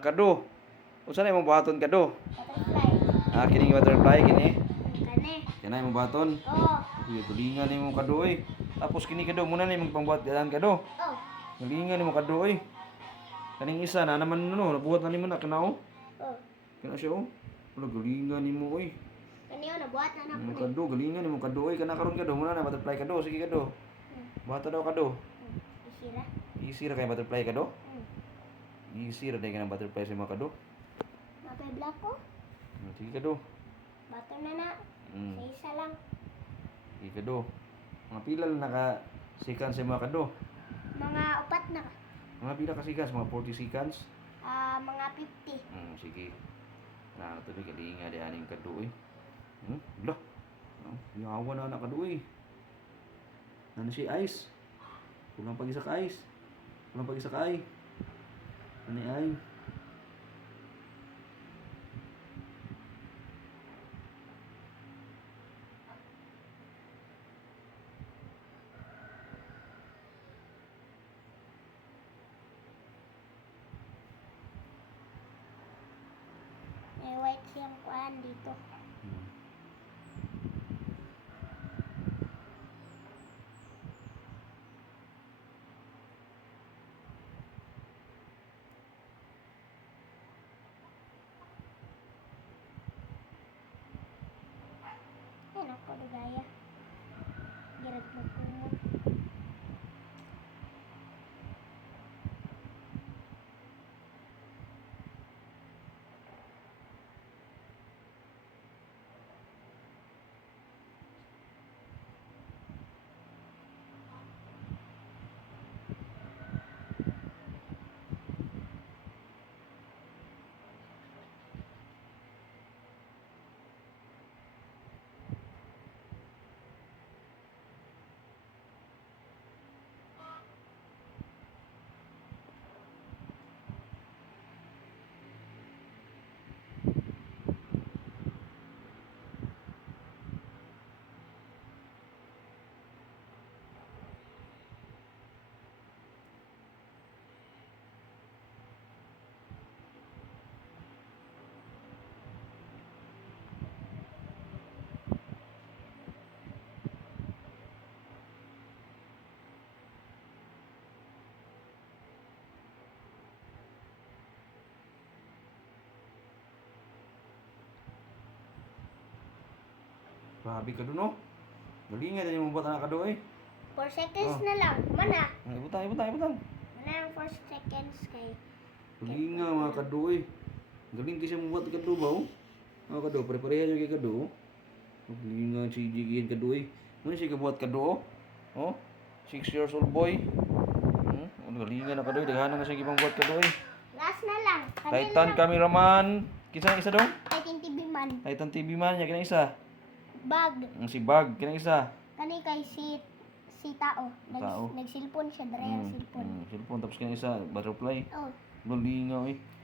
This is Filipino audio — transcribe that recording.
Kado. Unsa na imong buhaton kado? Butterfly. Kini butterfly kini. Kani. Kana imong buhaton. Oo. Uy, galingan nimo kado oy. Tapos kini kado muna ni magpambuhat gadan kado. Oh. Galingan nimo kado oy. Kaning isa na naman no, nabuhat na nimo na kanao. Oh. Kana siya oh. Wala galingan nimo oy. Kani yun, nabuhat na Imong po. kado, galingan nimo kado oy. Kana karon kado muna na butterfly kado. Sige kado. Buhat daw kado. Isira. Easy ra kay butterfly kado. Hmm. Easy ra day kanang butterfly sa mga kado. Mapay black ko. Sige kado. Bato na na. Sa isa lang. Sige kado. Mga pila lang naka seconds sa mga kado. Mga upat na. Mga pila ka seconds, mga 40 seconds. Mga 50. Sige. Na tuloy galingan di aning kado eh. Lah. Yawa na anak kado eh. Ano si ice? Kulang pag isa ka ice. Kulang pag isa ka ay. Ano ay? May white siyang kuan dito. Ay, naku, ligaya. Girag na kumot. Grabe ka doon oh. Galingan din yung buhat anak kado eh. 4 seconds Oh. na lang. Mana? Ibutang. Mana ang 4 seconds kay... Galingan mga kado eh. Galing kasi mo buhat kado ba oh. Mga kado, pare-pareha yung kay kado oh. Galingan si Jiggy kado eh. Ano siya kabuhat kado oh? Oh? 6 years old boy. Galingan na kado eh. Daghanan na siya kipang buhat kado eh. Last na lang. Titan cameraman. Kinsa isa dong? Titan TV man. Titan TV man niya kinang isa. Bag. Si Bag kinang isa. Kani kay si tao. Tao. Nagsilpon siya, dre ang silpon. Cellphone tapos kinang isa butterfly. Oh. Galingan eh.